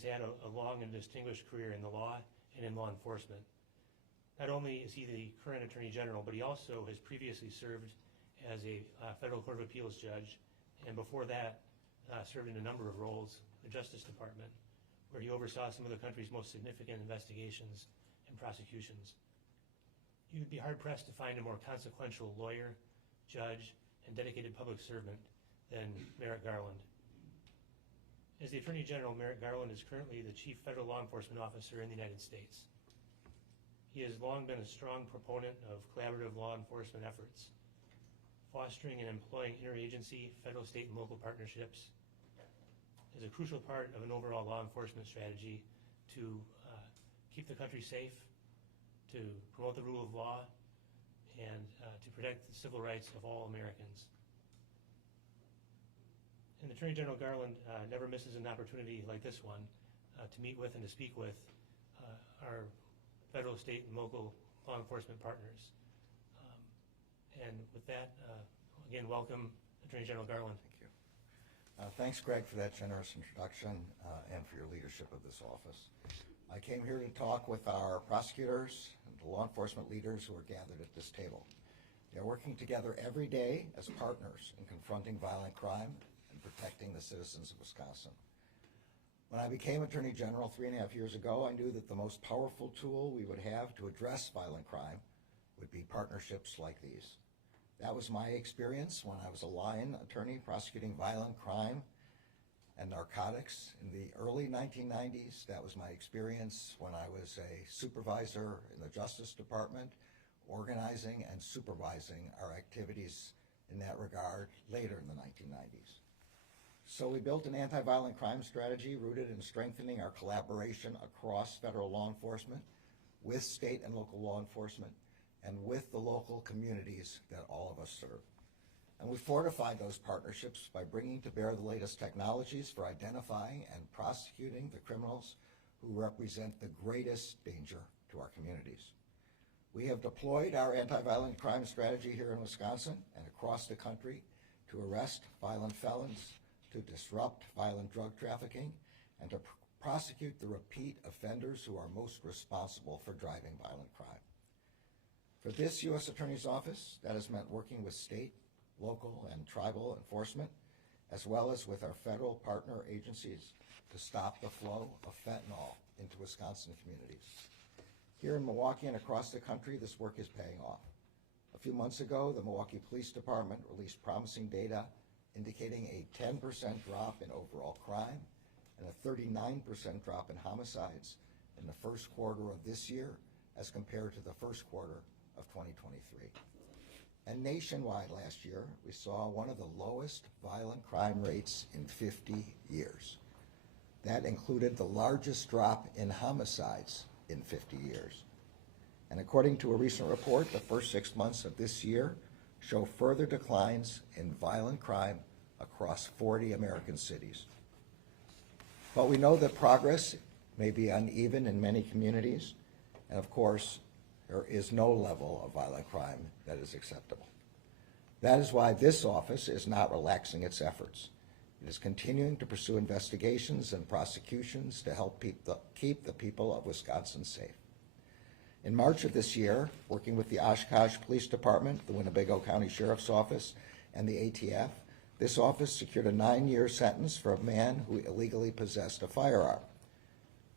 has had a long and distinguished career in the law and in law enforcement. Not only is he the current Attorney General, but he also has previously served as a federal court of appeals judge, and before that served in a number of roles in the Justice Department, where he oversaw some of the country's most significant investigations and prosecutions. You would be hard-pressed to find a more consequential lawyer, judge, and dedicated public servant than Merrick Garland. As the Attorney General, Merrick Garland is currently the Chief Federal Law Enforcement Officer in the United States. He has long been a strong proponent of collaborative law enforcement efforts, fostering and employing interagency, federal, state, and local partnerships is a crucial part of an overall law enforcement strategy to keep the country safe, to promote the rule of law, and to protect the civil rights of all Americans. And Attorney General Garland never misses an opportunity like this one to meet with and to speak with our federal, state, and local law enforcement partners. And with that, again, welcome Attorney General Garland. Thank you. Thanks, Greg, for that generous introduction and for your leadership of this office. I came here to talk with our prosecutors and the law enforcement leaders who are gathered at this table. They're working together every day as partners in confronting violent crime and protecting the citizens of Wisconsin. When I became Attorney General 3.5 years ago, I knew that the most powerful tool we would have to address violent crime would be partnerships like these. That was my experience when I was a line attorney prosecuting violent crime and narcotics in the early 1990s. That was my experience when I was a supervisor in the Justice Department, organizing and supervising our activities in that regard later in the 1990s. So we built an anti-violent crime strategy rooted in strengthening our collaboration across federal law enforcement with state and local law enforcement and with the local communities that all of us serve. And we fortified those partnerships by bringing to bear the latest technologies for identifying and prosecuting the criminals who represent the greatest danger to our communities. We have deployed our anti-violent crime strategy here in Wisconsin and across the country to arrest violent felons, to disrupt violent drug trafficking, and to prosecute the repeat offenders who are most responsible for driving violent crime. For this U.S. Attorney's Office, that has meant working with state, local, and tribal enforcement, as well as with our federal partner agencies to stop the flow of fentanyl into Wisconsin communities. Here in Milwaukee and across the country, this work is paying off. A few months ago, the Milwaukee Police Department released promising data indicating a 10% drop in overall crime and a 39% drop in homicides in the first quarter of this year as compared to the first quarter of 2023. And nationwide last year, we saw one of the lowest violent crime rates in 50 years. That included the largest drop in homicides in 50 years. And according to a recent report, the first 6 months of this year show further declines in violent crime across 40 American cities. But we know that progress may be uneven in many communities, and of course, there is no level of violent crime that is acceptable. That is why this office is not relaxing its efforts. It is continuing to pursue investigations and prosecutions to help keep the people of Wisconsin safe. In March of this year, working with the Oshkosh Police Department, the Winnebago County Sheriff's Office, and the ATF, this office secured a 9-year sentence for a man who illegally possessed a firearm.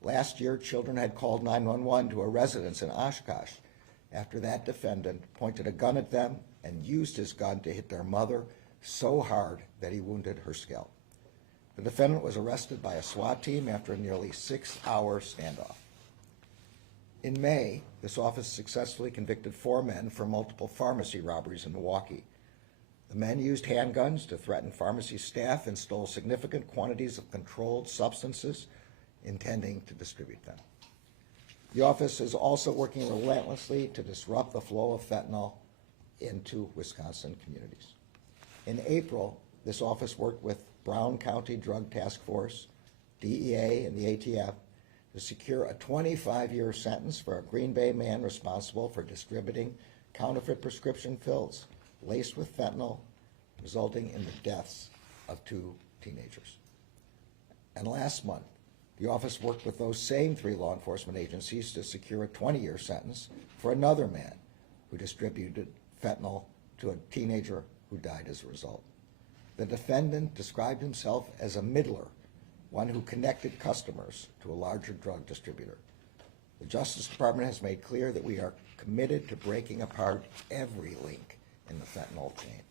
Last year, children had called 911 to a residence in Oshkosh after that defendant pointed a gun at them and used his gun to hit their mother so hard that he wounded her scalp. The defendant was arrested by a SWAT team after a nearly 6-hour standoff. In May, this office successfully convicted 4 men for multiple pharmacy robberies in Milwaukee. The men used handguns to threaten pharmacy staff and stole significant quantities of controlled substances, intending to distribute them. The office is also working relentlessly to disrupt the flow of fentanyl into Wisconsin communities. In April, this office worked with Brown County Drug Task Force, DEA, and the ATF to secure a 25-year sentence for a Green Bay man responsible for distributing counterfeit prescription pills laced with fentanyl, resulting in the deaths of 2 teenagers. And last month, The office worked with those same 3 law enforcement agencies to secure a 20-year sentence for another man who distributed fentanyl to a teenager who died as a result. The defendant described himself as a middler, one who connected customers to a larger drug distributor. The Justice Department has made clear that we are committed to breaking apart every link in the fentanyl chain.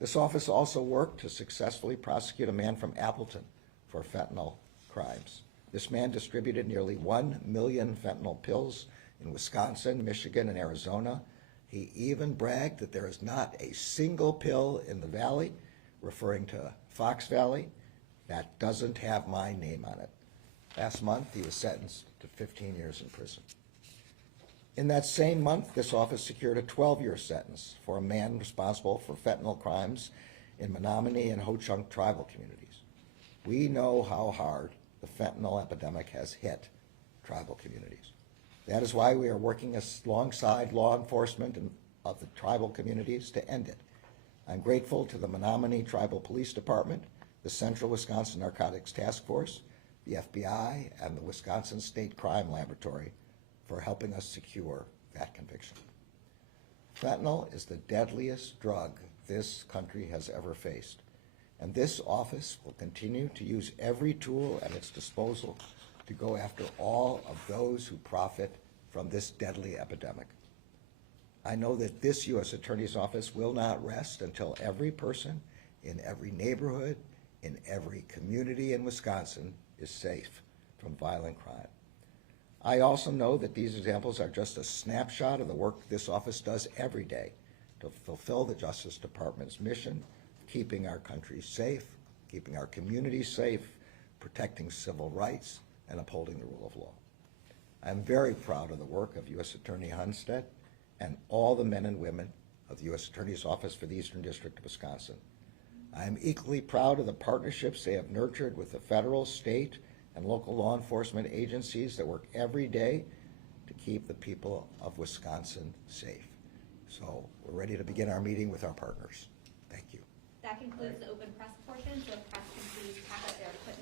This office also worked to successfully prosecute a man from Appleton for fentanyl crimes. This man distributed nearly 1 million fentanyl pills in Wisconsin, Michigan, and Arizona. He even bragged that there is not a single pill in the valley, referring to Fox Valley, that doesn't have my name on it. Last month, he was sentenced to 15 years in prison. In that same month, this office secured a 12-year sentence for a man responsible for fentanyl crimes in Menominee and Ho-Chunk tribal communities. We know how hard the fentanyl epidemic has hit tribal communities. That is why we are working alongside law enforcement of the tribal communities to end it. I'm grateful to the Menominee Tribal Police Department, the Central Wisconsin Narcotics Task Force, the FBI, and the Wisconsin State Crime Laboratory for helping us secure that conviction. Fentanyl is the deadliest drug this country has ever faced, and this office will continue to use every tool at its disposal to go after all of those who profit from this deadly epidemic. I know that this U.S. Attorney's Office will not rest until every person in every neighborhood, in every community in Wisconsin is safe from violent crime. I also know that these examples are just a snapshot of the work this office does every day to fulfill the Justice Department's mission, keeping our country safe, keeping our communities safe, protecting civil rights, and upholding the rule of law. I'm very proud of the work of U.S. Attorney Hunstead and all the men and women of the U.S. Attorney's Office for the Eastern District of Wisconsin. I am equally proud of the partnerships they have nurtured with the federal, state, and local law enforcement agencies that work every day to keep the people of Wisconsin safe. So we're ready to begin our meeting with our partners. Thank you. That concludes the open press portion, so if press can please pack up their equipment